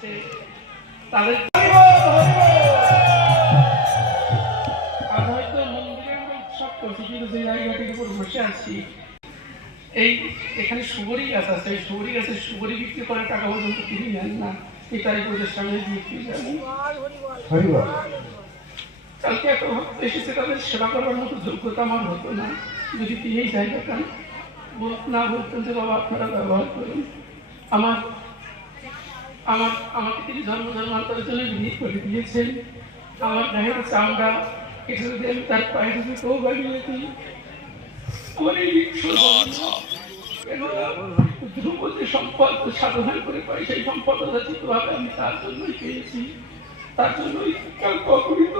আছে তাদের হয়তো মন্দিরে আমরা উৎসব করছি, কিন্তু যে জায়গাটির উপর বসে আছি এই এখানে সুবরি গাছ আছে, এই সুবরি গাছের সুবরি বিক্রি করার টাকা পর্যন্ত তিনি নেন না। পিতারি পূজার সামনে বিক্রি যাবেন। কালকে এত ভক্ত এসেছে, তাদের সেবা করার মতো যোগ্যতা আমার হতো না যদি তিনি এই জায়গাটা না বলতেন যে বাবা আপনারা ব্যবহার করুন। আমাকে তিনি ধর্মান্তরের জন্য বিয়ে করে দিয়েছেন। আমার গায়ের চামড়া এটা যদি আমি তার পায়ে যদি কেউ বাড়িয়ে দিই, আমার এই ধ্রুব যে সম্পদ সাধনা করে পাই, সেই সম্পদ যথাযথভাবে আমি তার জন্যই পেয়েছি, তার জন্যই অপরিত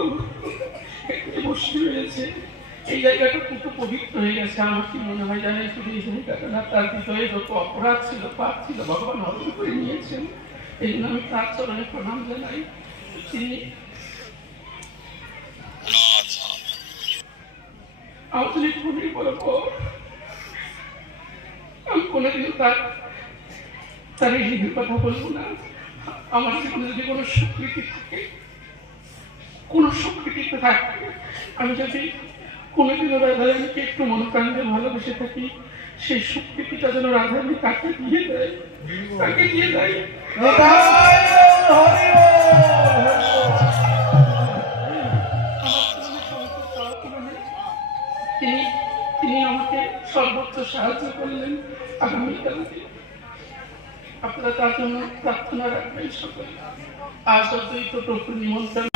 বসে রয়েছে। এই জায়গাটা খুব পবিত্র হয়ে গেছে। আমার কি মনে হয় জানেন, শুধু এই জায়গাটা না, তার ভিতরে যত অপরাধ ছিল, পাপ ছিল, ভগবান হরণ করে নিয়েছেন। এই জন্য আমি তার চরণে প্রণাম জানাই। তিনি আলোচনিক ভূমি বলবো, আমি কোনোদিনও তার এই কথা বলবো না। আমার জীবনে যদি কোনো স্বীকৃতি থাকে, কোনো স্বীকৃতিতে থাকে, আমি যদি কোনোদিনও রাধারানীকে একটু মনোপ্রাণে ভালোবেসে থাকি, সেই স্বীকৃতিটা যেন রাধারানী তাকে দিয়ে দেয়, তাকে দিয়ে দেয়। তিনি আমাকে সর্বোচ্চ সাহায্য করলেন। আগামীকালকে আপনারা তার জন্য প্রার্থনা রাখবেন সকলে। আজ অদ্বৈত প্রভুর নিমন্ত্রণ।